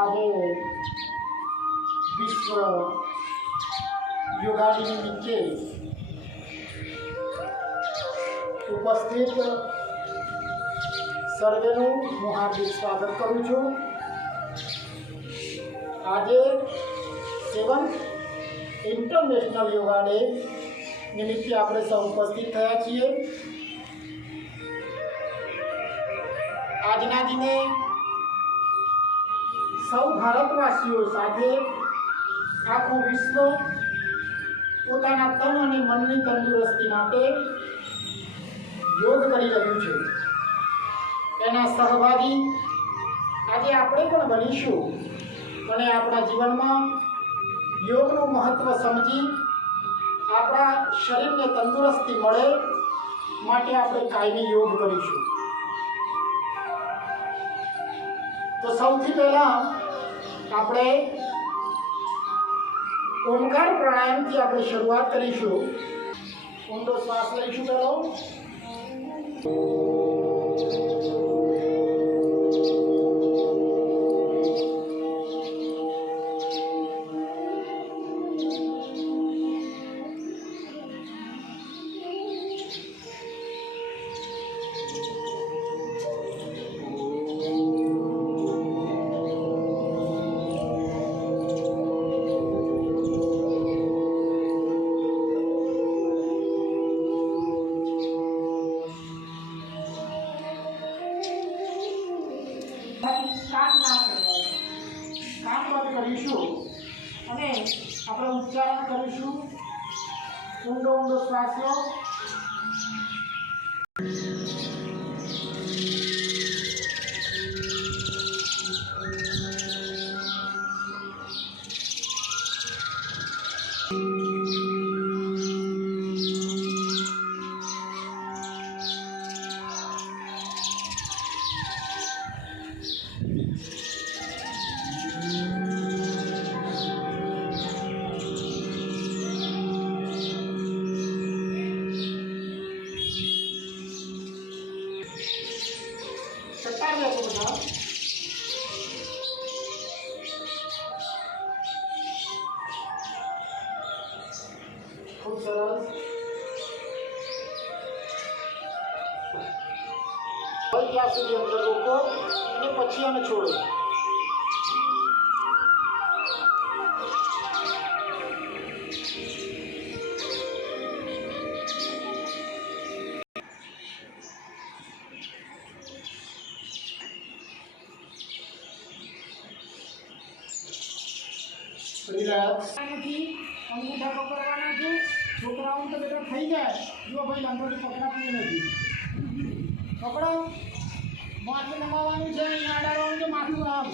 આજે વિશ્વ યોગાની નિમિત્તે ઉપસ્થિત સર્વેનું હું હાર્દિક સ્વાગત કરું છું। આજે 7th ઇન્ટરનેશનલ યોગા ડે નિમિત્તે આપણે સૌ ઉપસ્થિત થયા છીએ। આજના દિને સૌ ભારતવાસીઓ સાથે આખું વિશ્વ પોતાના તન અને મનની તંદુરસ્તી માટે યોગ કરી રહ્યું છે। એના સહભાગી આજે આપણે પણ બનીશું અને આપણા જીવનમાં યોગનું મહત્વ સમજી આપણા શરીરને તંદુરસ્તી મળે માટે આપણે કાયમી યોગ કરીશું। તો સૌથી પહેલાં આપણે ઓમકાર પ્રાણાયામથી આપણે શરૂઆત કરીશું। ઊંડો શ્વાસ લઈશું પહેલો। અને આપણે ઉચ્ચારણ કરીશું। ઊંડો ઊંડો શ્વાસ લો। ખૂબ સરસ। ત્યાં સુધી અંદર રોકો અને પછી આને છોડો। રિલેક્સ। અંગૂઠા પકડવાના છે। છોકરાઓને તો બેટા થઈ જાય। જો ભાઈ લંગોટી પકડાતી નથી। પકડો। માથું નમાવાનું છે, અહીંયા અડાડવાનું છે, માથું આમ